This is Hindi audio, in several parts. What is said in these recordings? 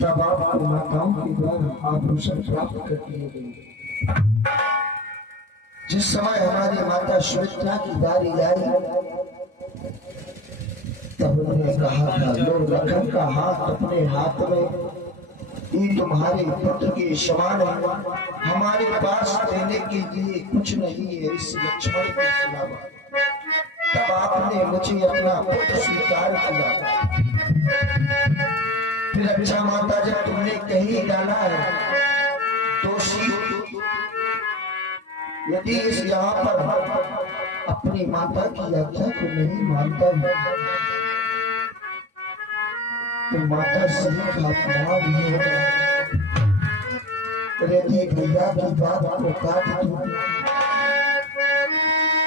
तब आपको माताओं के द्वारा आभूषण प्राप्त कर दिए गए। जिस समय हमारी माता सुमित्रा की बारी आई तब उन्होंने कहा था, लो लखन का हाथ अपने हाथ में, ये तुम्हारे पुत्र के समान है, हमारे पास देने के लिए कुछ नहीं है इस लक्ष्मण के सिवा। तब आपने मुझे अपना पुत्र स्वीकार किया। फिर अच्छा माता, जब तुमने कहीं डाला है दोषी यदि इस यहाँ पर अपनी माता की आज्ञा को नहीं मानता है तो माता श्री का अपमान ही होगा। यदि भैया की बात को काट दूं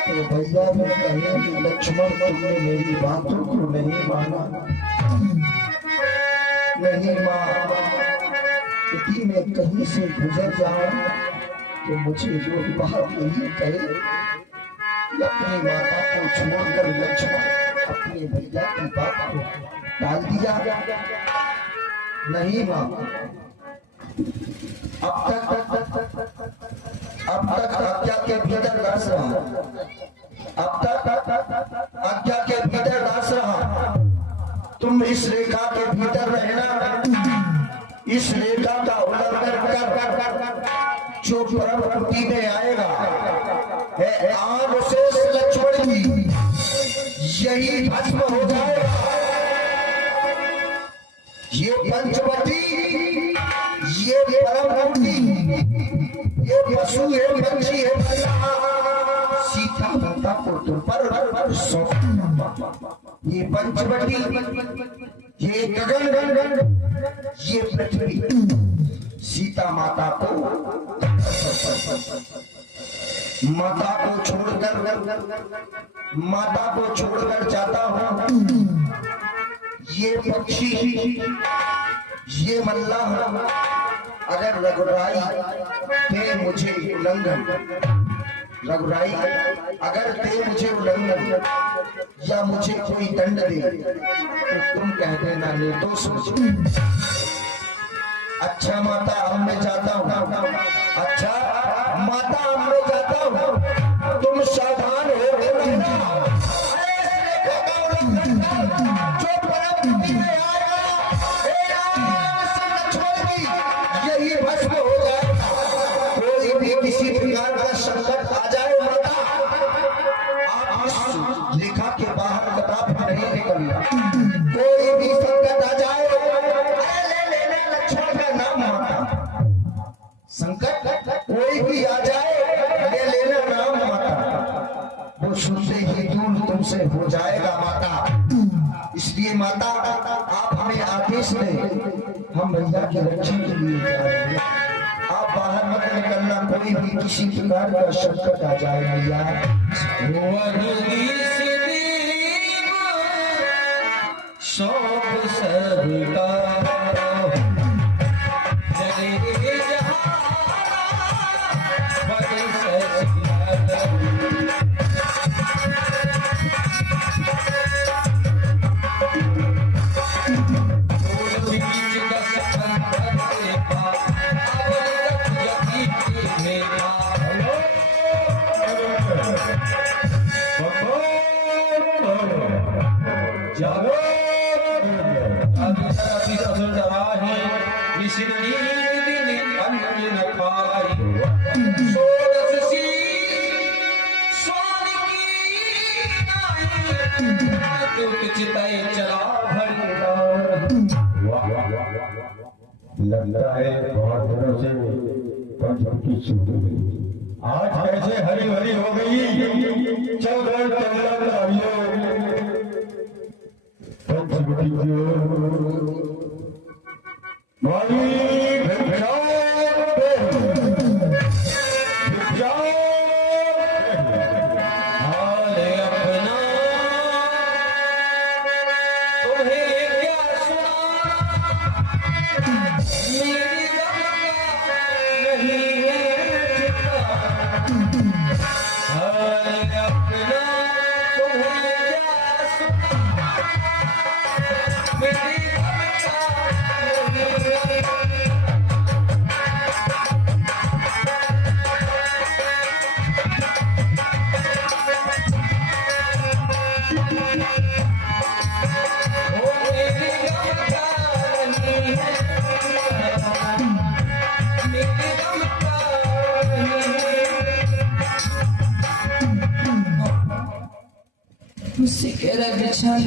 तो भैया भी कहेंगे लक्ष्मण तुमने मेरी बातों को नहीं माना। नहीं माँ, यदि मैं कहीं से गुजर जाऊं तो मुझे लोग बाहर यही कहे कि अपनी माता को छोड़कर लक्ष्मण अपने भैया की बात को टाल दिया। नहीं माँ, अब तक आज्ञा के भीतर दास रहा, अब तक आज्ञा के भीतर दास रहा। तुम इस रेखा के भीतर रहना, इस रेखा का उल्लंघन कर जो परम गति में आएगा है आग से लक्ष्मण की यही भस्म हो जाएगा। ये पंचवटी, ये परम गति, ये पशु है, पक्षी है, सीता माता को तुम पर सौंप। ये पंचवटी, ये गगन, ये पृथ्वी सीता माता को छोड़कर जाता हूं। ये पक्षी, ये मल्लाह अगर रघुराई थे मुझे उल्लंघन, रघुराई अगर थे मुझे उल्लंघन या मुझे कोई दंड दे तो तुम कह देना निर्दोष मुझे। अच्छा माता अब मैं जाता हूँ, अच्छा माता अब मैं जाता हूँ, तुम सावधान हो रहना। जो परम गति में आएगा यही भस्म हो जाएगा। कोई भी किसी प्रकार का संकट आ जाए माता, आप इस रेखा के बाहर कदापि नहीं निकलना। कोई भी संकट आ जाए, संकट कोई भी आ जाए ले लेना नाम माता, वो सुनते ही दूर तुमसे हो जाएगा माता। इसलिए माता आप हमें आदेश दें, हम भैया के रक्षण के लिए जा रहे हैं। आप बाहर मत निकलना, कोई भी किसी प्रकार का संकट आ जाए भैया। लगता है बहुत दिनों से पंचवटी छूट गई, आज कैसे हरी भरी हो गई। चल पंचवटी की ओर मेरी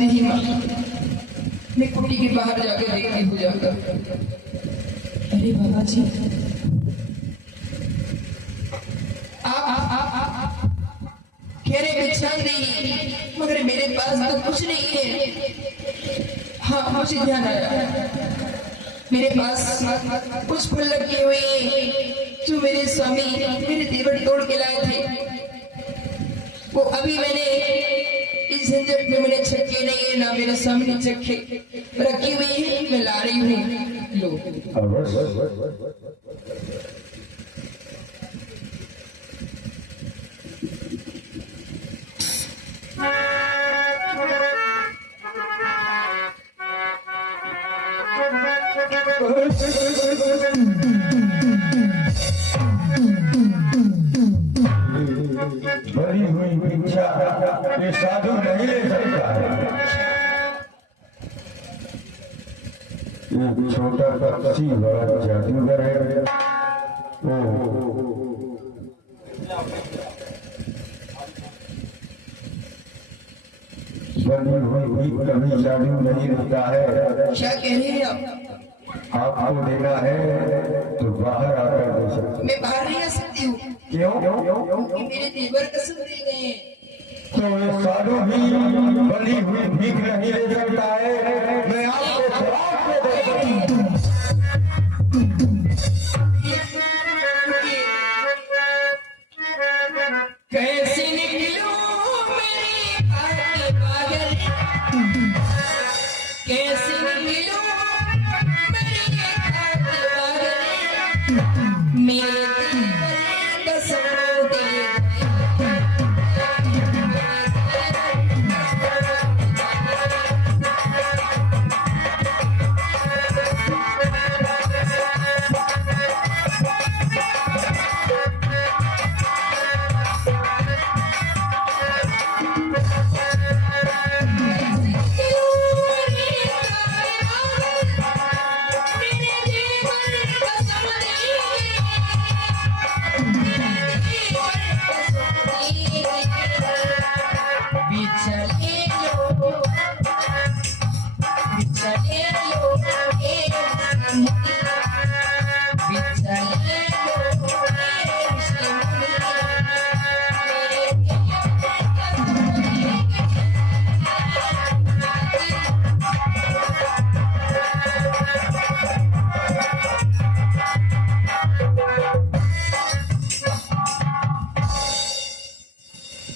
समझती ही माँ, मैं कुटी के बाहर जाकर देखती हूँ जाकर। अरे बाबा जी, आप कह रहे भिक्षा दी, मगर मेरे पास तो कुछ नहीं है। हाँ, मुझे ध्यान आया, मेरे पास कुछ फल रखे हुए हैं जो मेरे स्वामी मेरे देवर तोड़ के लाए थे। वो अभी मैंने इस झंझट में मैंने चखे नहीं है, ना मेरे स्वामी ने चखे रखी हुई है, मैं ला रही हूँ। लो। भरी हुई भिक्षा ये साधु नहीं ले सकता है। एक छोटा पक्षी बड़ा जादूगर है, बनी हुई कभी जादू नहीं रहता है। क्या कह रहे हैं आप? आपको देना है तो बाहर आकर दे सकते। मैं बाहर नहीं आ सकती हूँ, क्यों? क्योंकि मेरे देवर कसम दे गए हैं। तो ये साधु भी बनी हुई भीख नहीं ले सकता है। मैं आपको श्राप दे देता हूं। कैसे निकलूं मेरी भाग्य पागल, कैसे निकलूं मेरी भाग्य पागल, मेरे देवर कसम दे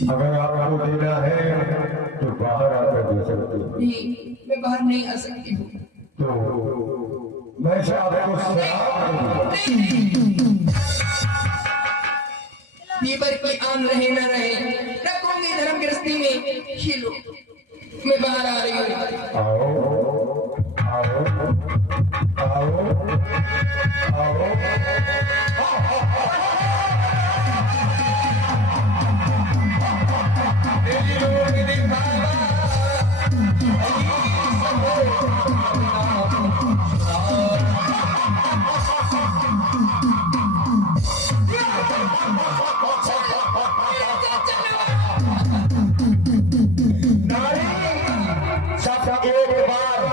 अगर आपको देना है तो बाहर आकर दे सकते हो। नहीं, मैं बाहर नहीं आ सकती हूँ। तो मैं आपको श्राप दूंगा। देवर की आन रहे न रहे, रखूंगी धर्म गृहस्थी में। ये लो, मैं बाहर आ रही हूँ। आओ आओ आओ आओ। नारी सब एक बार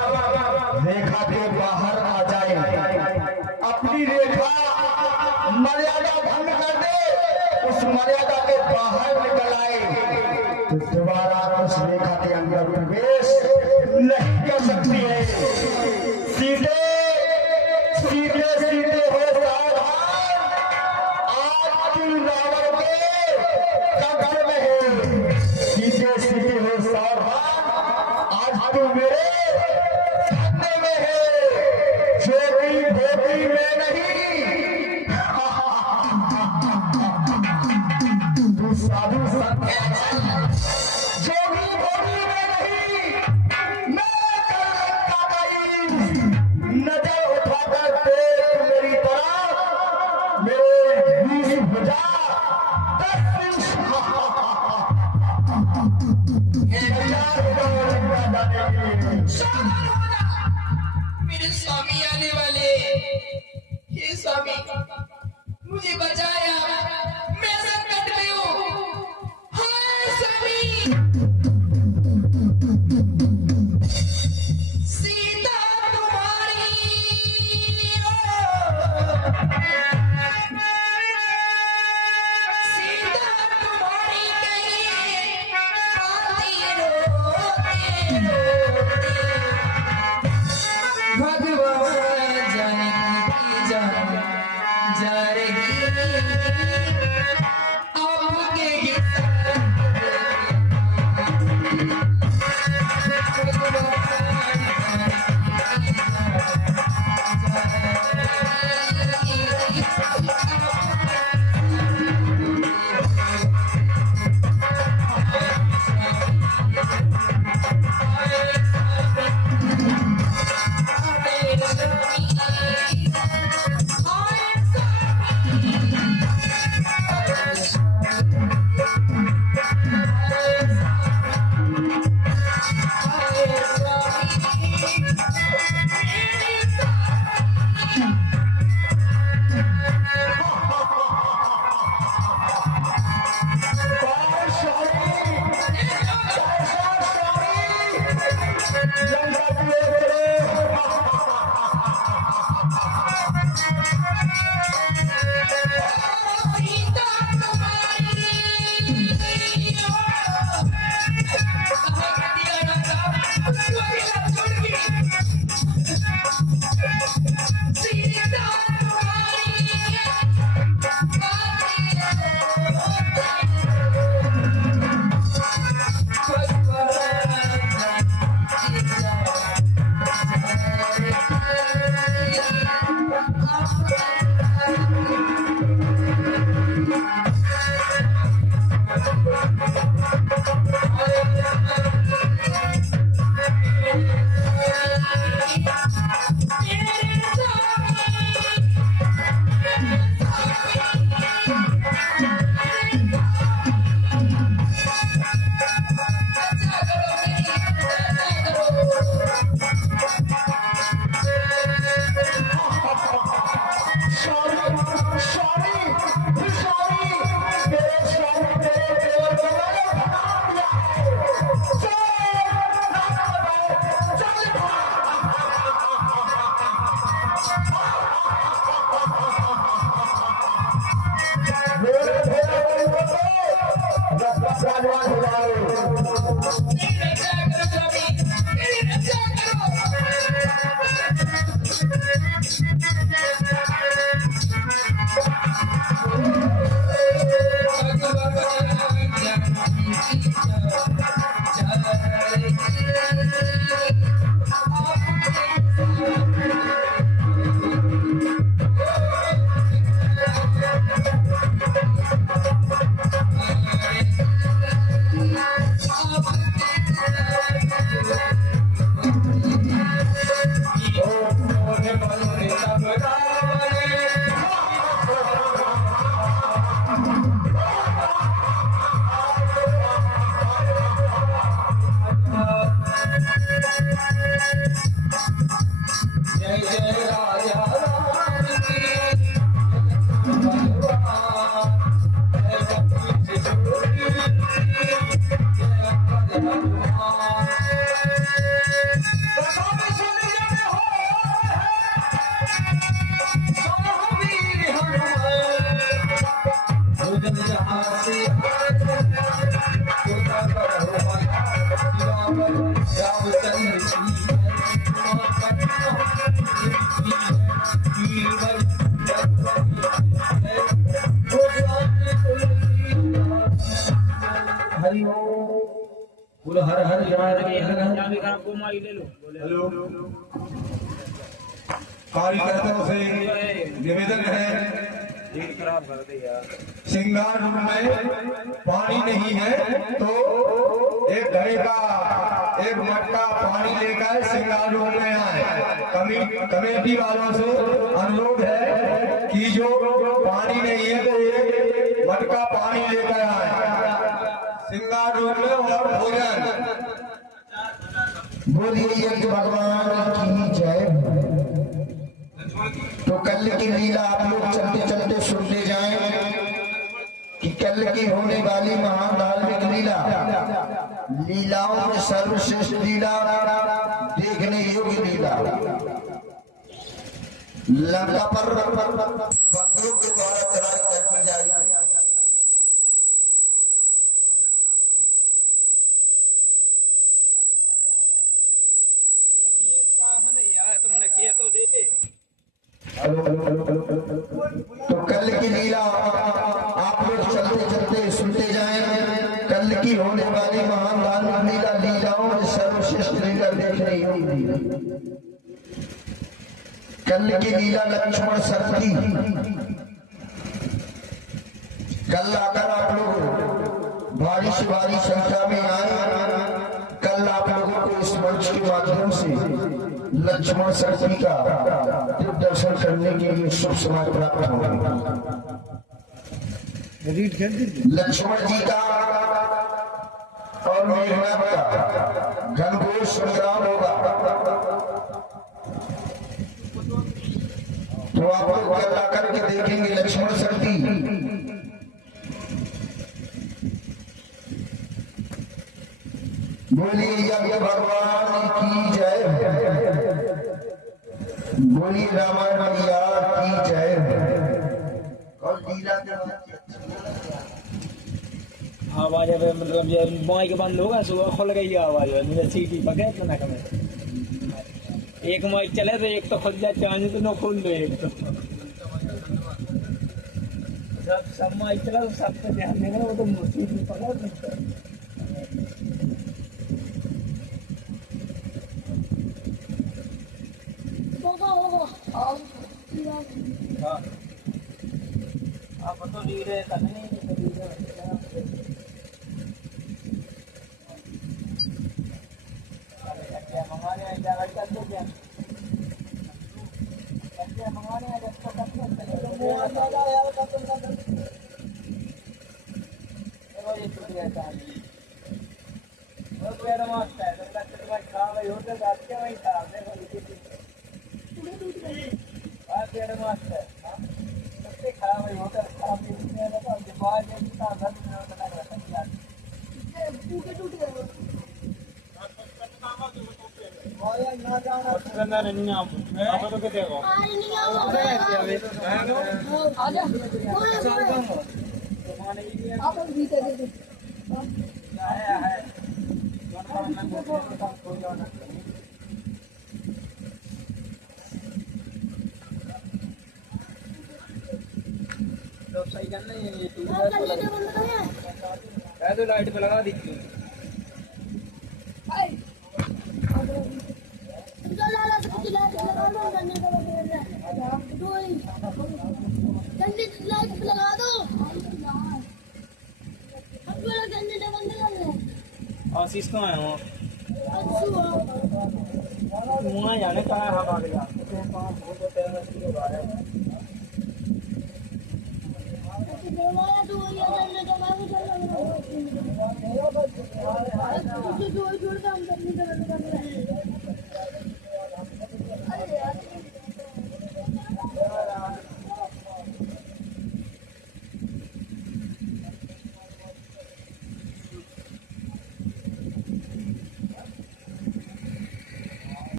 हेलो कार्यकर्ताओं से निवेदन है, श्रृंगार रूम में पानी नहीं है तो एक घड़े का एक मटका पानी लेकर श्रृंगार रूम में आए। कमेटी वालों से अनुरोध है कि जो पानी नहीं है तो एक मटका पानी लेकर आए श्रृंगार रूम में, और भोजन। बोलिए यज्ञ भगवान की जय। तो कल की लीला आप लोग चलते चलते सुनते जाएं कि कल की होने वाली महान धार्मिक लीला, लीलाओं में सर्वश्रेष्ठ लीला, देखने योग्य लीला, लंका पर बंदरों के द्वारा चढ़ाई करनी जाएगी। तुमने किया तो देते। तो कल की लीला आप लोग चलते चलते सुनते जाएं। कल की होने वाली महान धार्मिक लीला, लीलाओं में सर्वश्रेष्ठ लीला, देखने योग्य लीला। कल की लीला लक्ष्मण शक्ति। कल आकर आप लोग भारी से भारी संख्या में आए। कल आप लोगों को इस मंच के माध्यम से लक्ष्मण शक्ति का दर्शन करने के लिए शुभ समय प्राप्त होगा। लक्ष्मण जी का और मेघनाथ का घनघोर संग्राम होगा। तो आप लोग गला करके देखेंगे लक्ष्मण शक्ति। बोलिए यज्ञ भगवान की जय। बोलिए रामायण मैया की जय। और लीला आवाज मतलब ये बॉय के बंद होगा, सुबह खुल गई आवाज, मुझे सीटी पकड़े तो ना कमे। एक माइक चले तो एक तो खुल जाए, चाहे तो ना खोल दो एक तो। सब माइक चला तो सब पे ध्यान देना, वो तो सीटी पकड़ सकता है। आप तो डी रहे तब नहीं मंगाने जाकर कर दो क्या? मंगाने खराब है होटल आपके वहीं था सबसे खराब है होटल खराब सही करना है तो लाइट पे लगा दीजिए। आशीष कहाँ है वहाँ जाने कहाँ है हमारे यहाँ